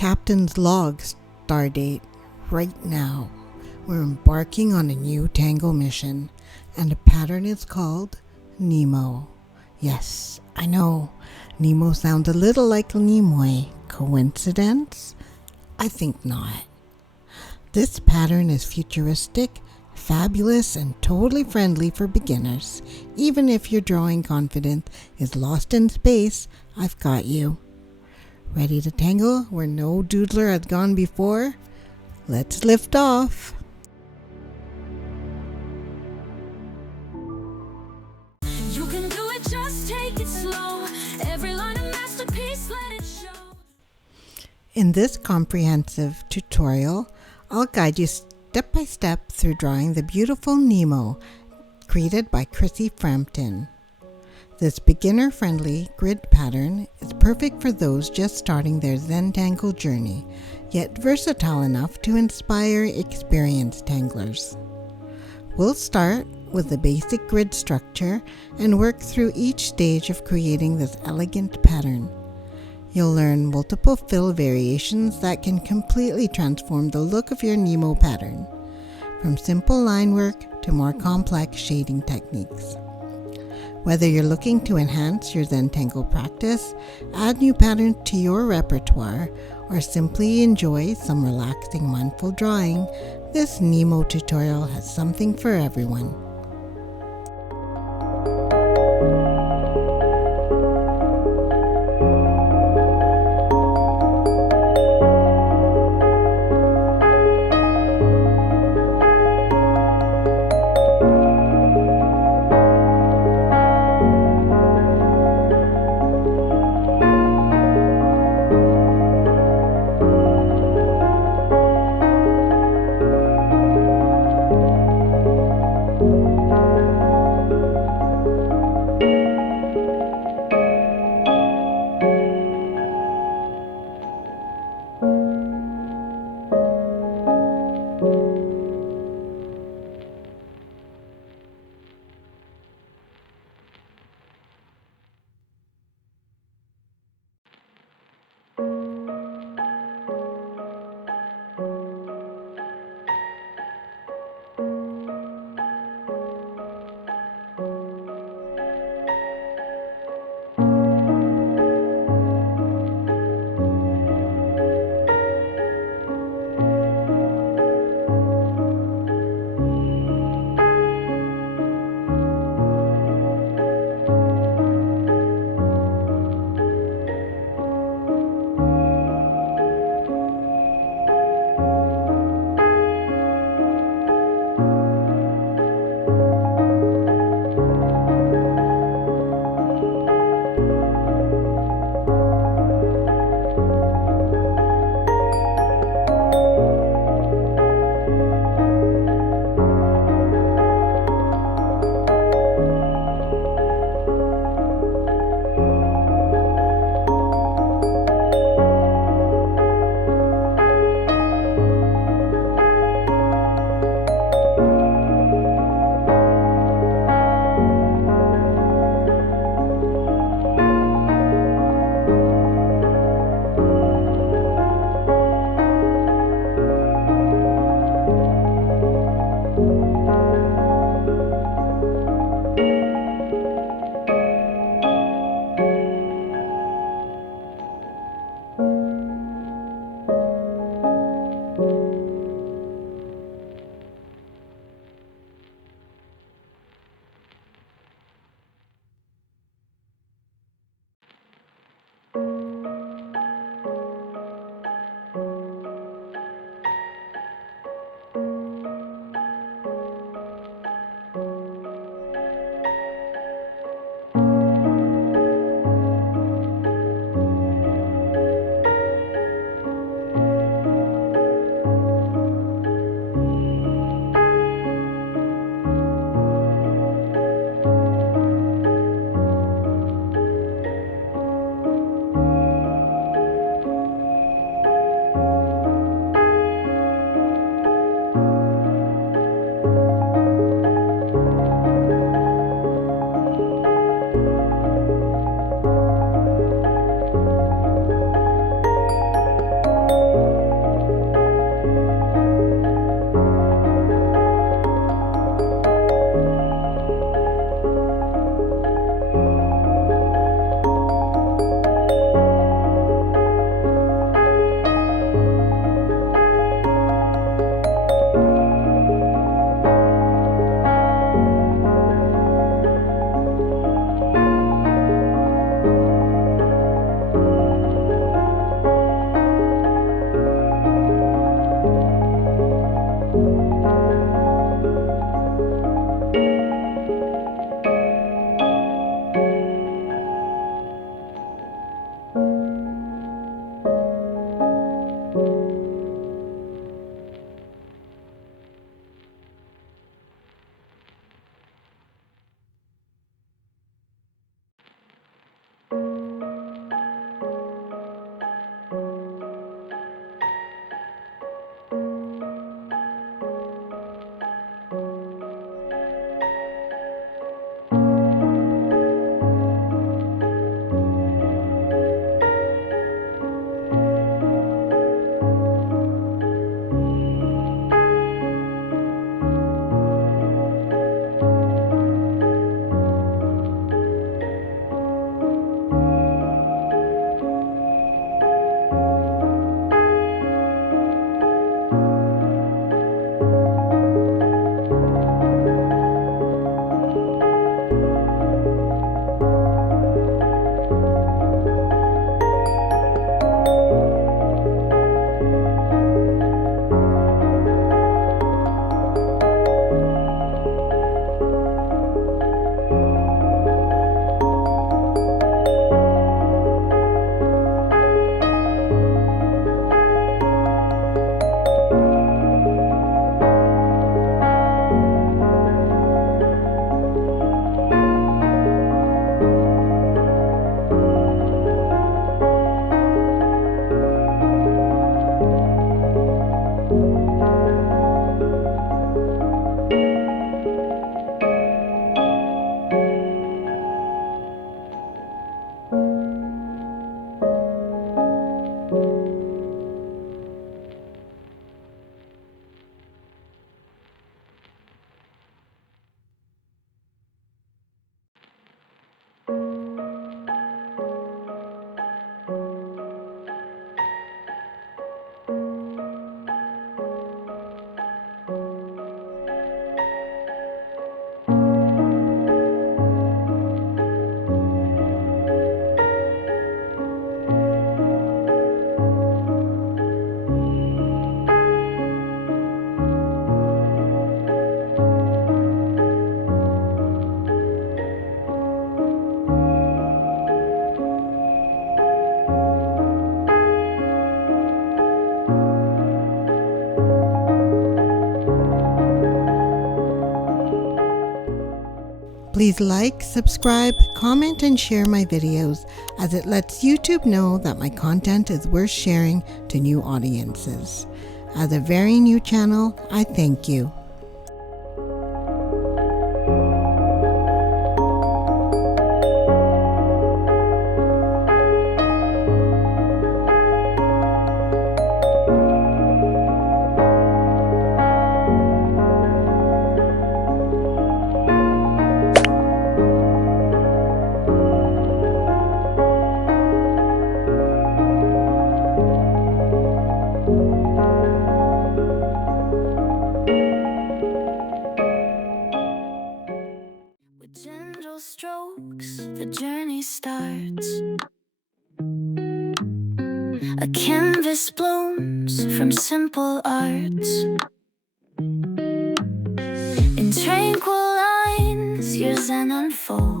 Captain's log stardate right now. We're embarking on a new Tangle mission, and the pattern is called Nemow. Yes, I know, Nemow sounds a little like Nimoy. Coincidence? I think not. This pattern is futuristic, fabulous, and totally friendly for beginners. Even if your drawing confidence is lost in space, I've got you. Ready to tangle where no doodler has gone before? Let's lift off. You can do it, just take it slow. Every line a masterpiece, let it show. In this comprehensive tutorial, I'll guide you step by step through drawing the beautiful Nemow, created by Chrissie Frampton. This beginner-friendly grid pattern is perfect for those just starting their Zentangle journey, yet versatile enough to inspire experienced tanglers. We'll start with the basic grid structure and work through each stage of creating this elegant pattern. You'll learn multiple fill variations that can completely transform the look of your Nemow pattern, from simple line work to more complex shading techniques. Whether you're looking to enhance your Zentangle practice, add new patterns to your repertoire, or simply enjoy some relaxing mindful drawing, this Nemow tutorial has something for everyone. Please like, subscribe, comment, and share my videos, as it lets YouTube know that my content is worth sharing to new audiences. As a very new channel, I thank you. With gentle strokes, the journey starts. A canvas blooms from simple arts. In tranquil lines, your zen unfolds.